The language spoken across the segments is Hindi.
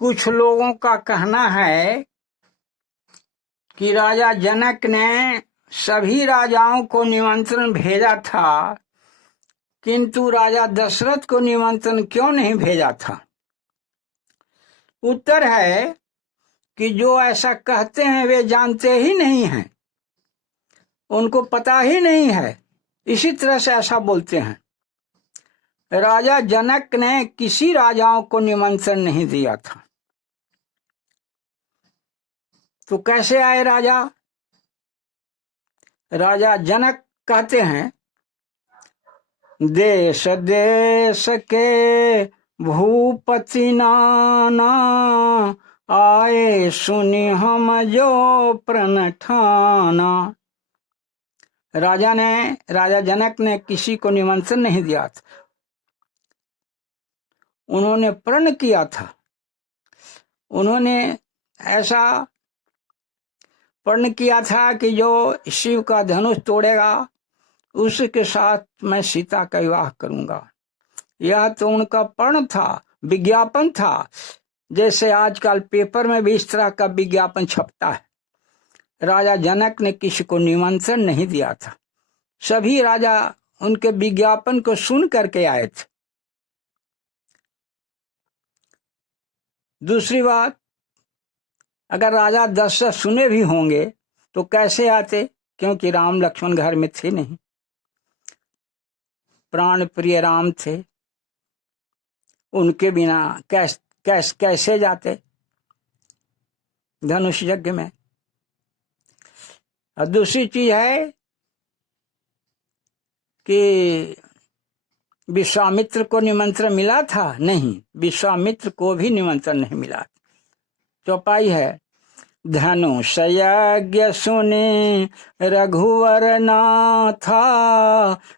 कुछ लोगों का कहना है कि राजा जनक ने सभी राजाओं को निमंत्रण भेजा था, किंतु राजा दशरथ को निमंत्रण क्यों नहीं भेजा था। उत्तर है कि जो ऐसा कहते हैं वे जानते ही नहीं हैं, उनको पता ही नहीं है, इसी तरह से ऐसा बोलते हैं। राजा जनक ने किसी राजाओं को निमंत्रण नहीं दिया था, तो कैसे आए राजा। राजा जनक कहते हैं, देश देश के भूपति नाना, आए सुनी हम जो प्रण ठाना। राजा जनक ने किसी को निमंत्रण नहीं दिया था, उन्होंने प्रण किया था। उन्होंने ऐसा प्रण किया था कि जो शिव का धनुष तोड़ेगा उसके साथ मैं सीता का विवाह करूंगा। यह तो उनका प्रण था, विज्ञापन था। जैसे आजकल पेपर में भी इस तरह का विज्ञापन छपता है। राजा जनक ने किसी को निमंत्रण नहीं दिया था, सभी राजा उनके विज्ञापन को सुन करके आए थे। दूसरी बात, अगर राजा दशरथ सुने भी होंगे तो कैसे आते, क्योंकि राम लक्ष्मण घर में थे नहीं। प्राण प्रिय राम थे, उनके बिना कैसे जाते धनुष यज्ञ में। और दूसरी चीज है कि विश्वामित्र को निमंत्रण मिला था, नहीं, विश्वामित्र को भी निमंत्रण नहीं मिला। चौपाई है, धनुष यज्ञ सुने रघुवर नाथा,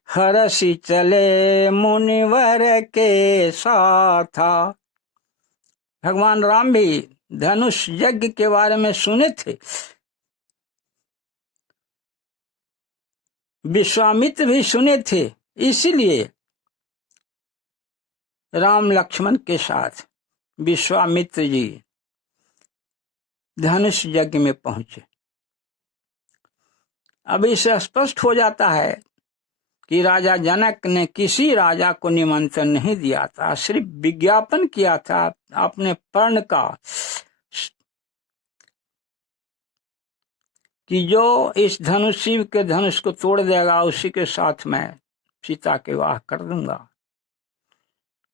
हरषि चले मुनिवर के साथा। भगवान राम भी धनुष यज्ञ के बारे में सुने थे, विश्वामित्र भी सुने थे, इसीलिए राम लक्ष्मण के साथ विश्वामित्र जी धनुष यज्ञ में पहुंचे। अब इससे स्पष्ट हो जाता है कि राजा जनक ने किसी राजा को निमंत्रण नहीं दिया था, सिर्फ विज्ञापन किया था अपने प्रण का कि जो इस धनुष शिव के धनुष को तोड़ देगा उसी के साथ मैं सीता के विवाह कर दूंगा।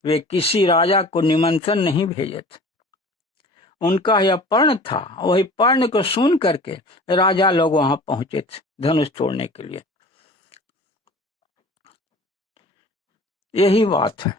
वे किसी राजा को निमंत्रण नहीं भेजे थे, उनका यह प्रण था। वही प्रण को सुन करके राजा लोग वहां पहुंचे थे धनुष तोड़ने के लिए। यही बात है।